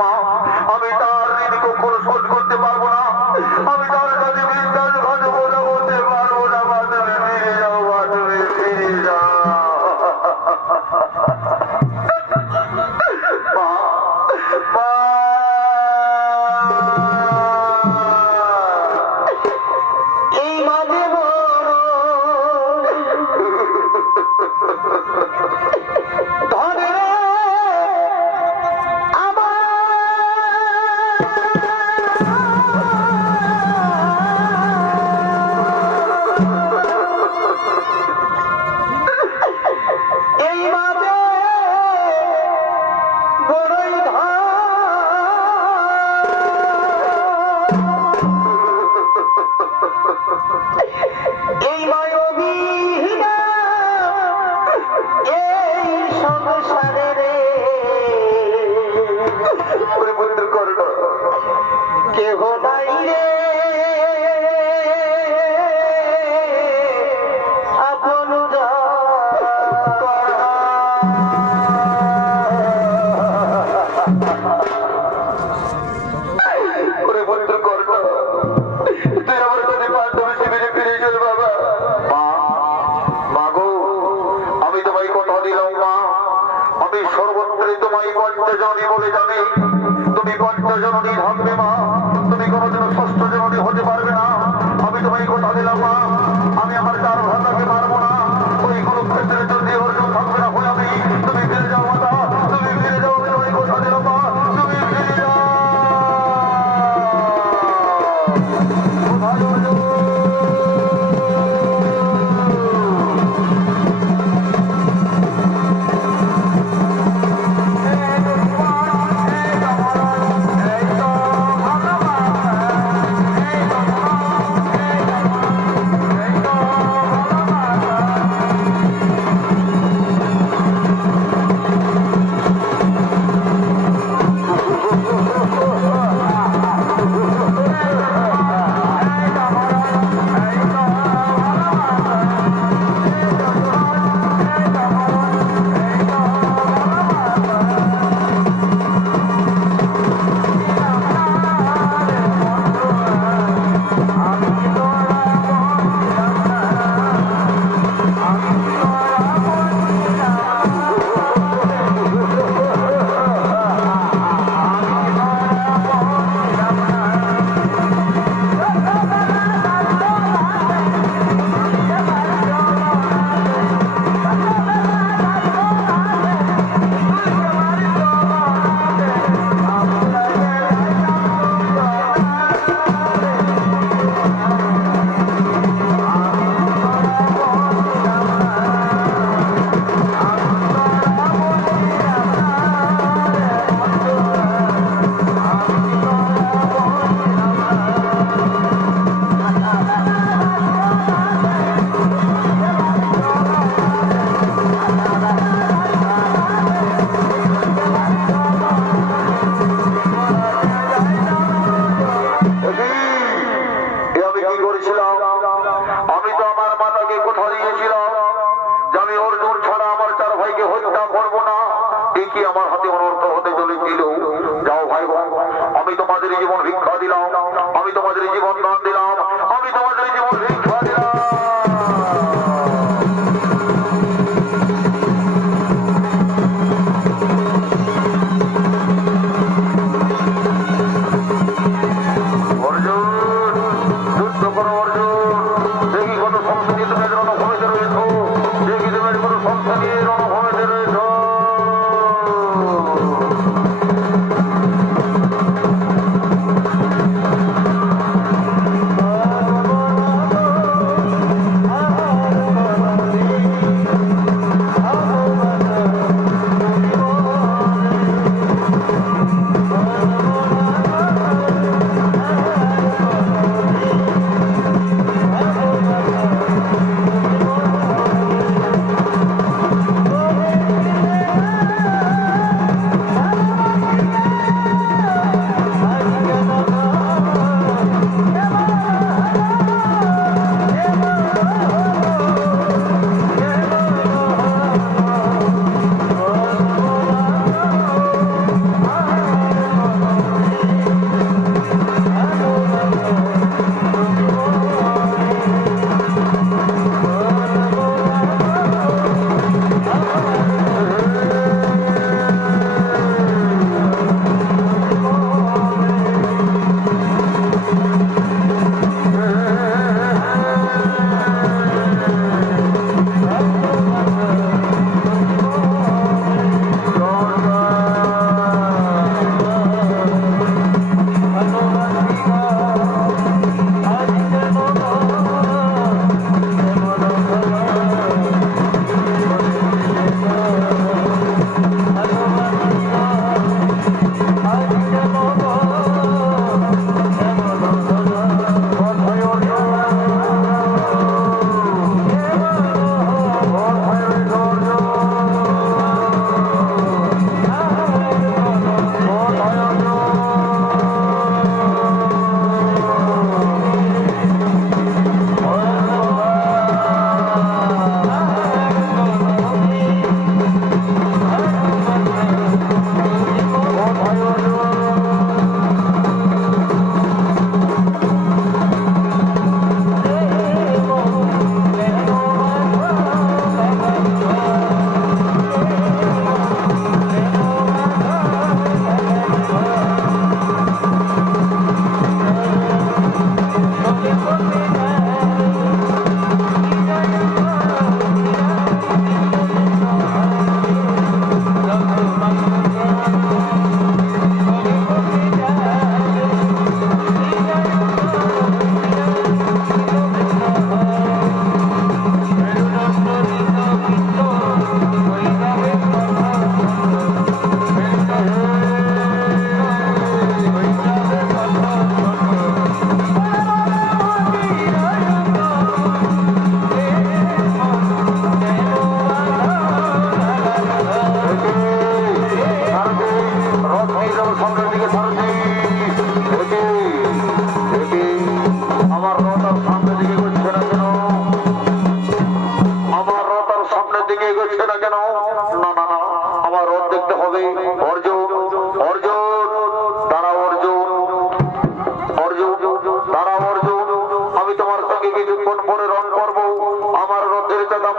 মা আমি তার ঋণ কখনো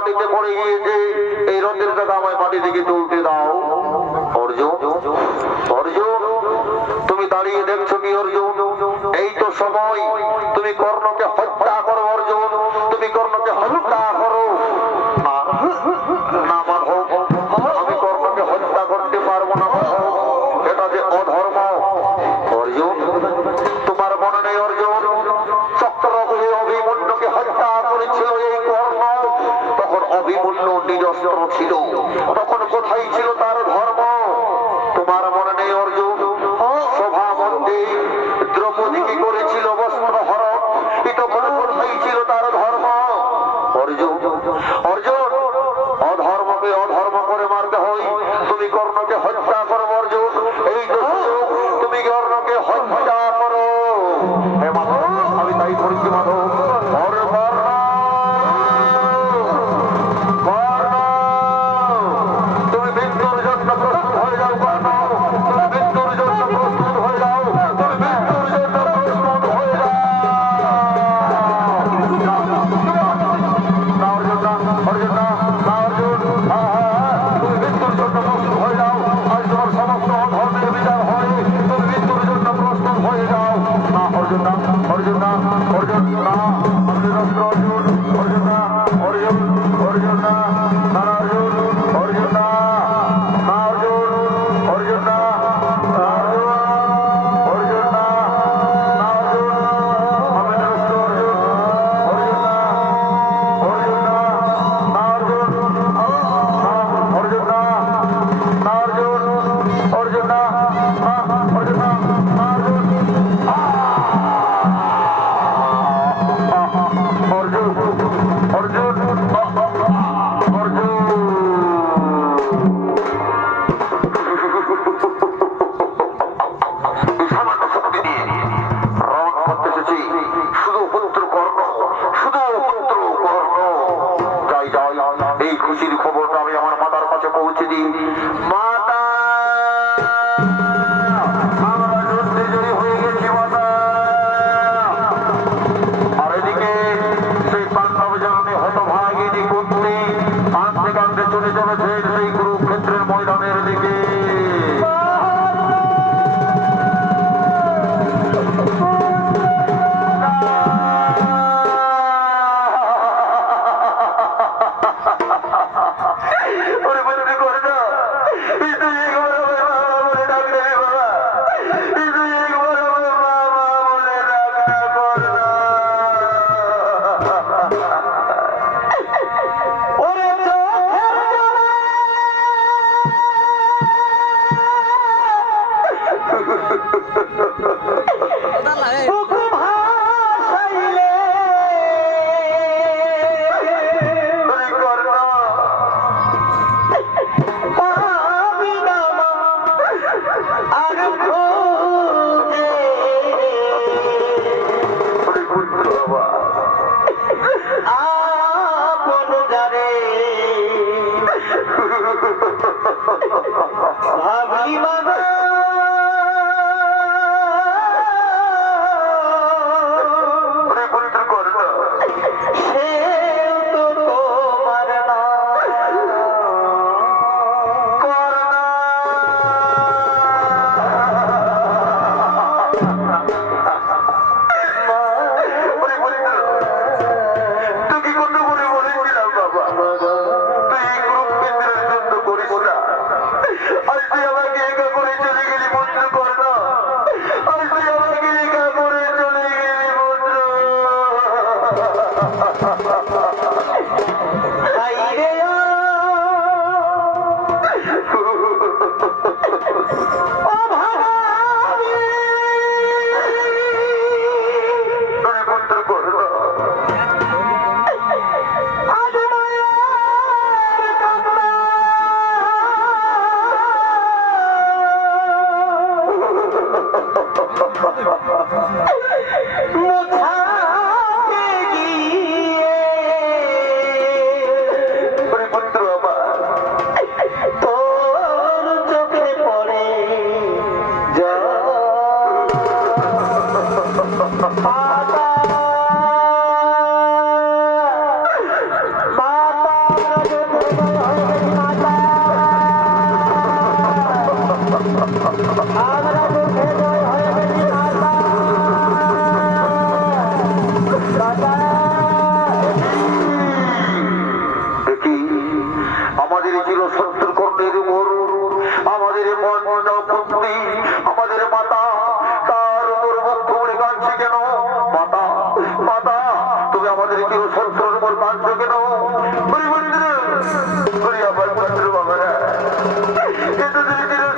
মাটিতে পড়ে গিয়েছে। এই রথের কথা আমায় মাটি থেকে তুলতে দাও। অর্জুন অর্জুন, তুমি দাঁড়িয়ে দেখছ কি অর্জুন? এই তো সময়। তুমি কর্ণকে হত্যা ഒരിക്കലും ശത്രുവിന് മുൻപാർപ്പിക്കണോ ഒരു വീട്ടിൽ ഒരു അപകട ഇത് തിരിച്ചു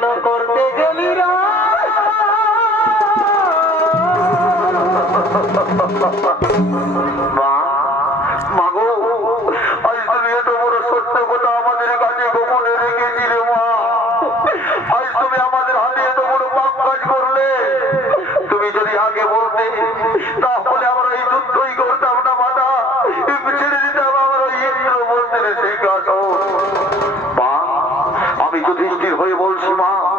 কেন করতে গেলি রা। mom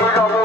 রব